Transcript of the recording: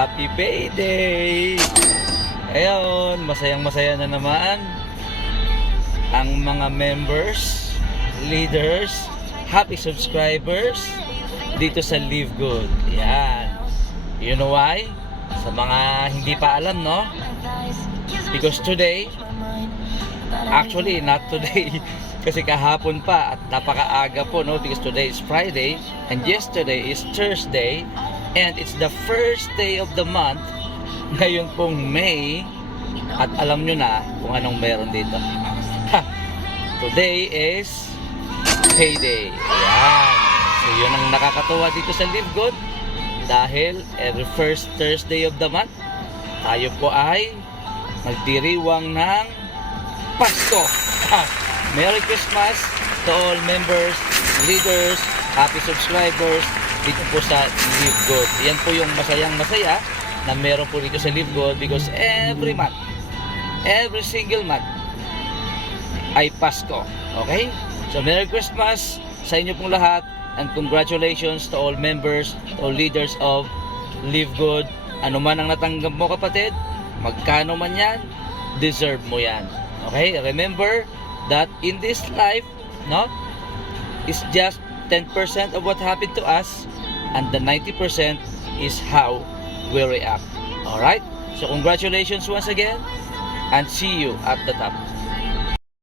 Happy payday! Ayun, masayang-masaya na naman ang mga members, leaders, happy subscribers dito sa Live Good. Yan. You know why? Sa mga hindi pa alam, no? Because today, actually not today, kasi kahapon pa at napakaaga po, no? Because today is Friday and yesterday is Thursday and it's the first day of the month ngayon pong May at alam nyo na kung anong meron dito. Today is payday. Ayan. So yun ang nakakatuwa dito sa Live Good dahil every first Thursday of the month tayo po ay magdiriwang ng Pasko. Merry Christmas to all members, leaders, happy subscribers dito po sa Live Good. Yan po yung masayang masaya na meron po dito sa Live Good because every month, every single month ay Pasko. Okay? So Merry Christmas sa inyo pong lahat and congratulations to all members, to all leaders of Live Good. Ano man ang natanggap mo kapatid, magkano man yan, deserve mo yan. Okay? Remember that in this life, no, is just 10% of what happened to us and the 90% is how we react. Alright? So congratulations once again and see you at the top.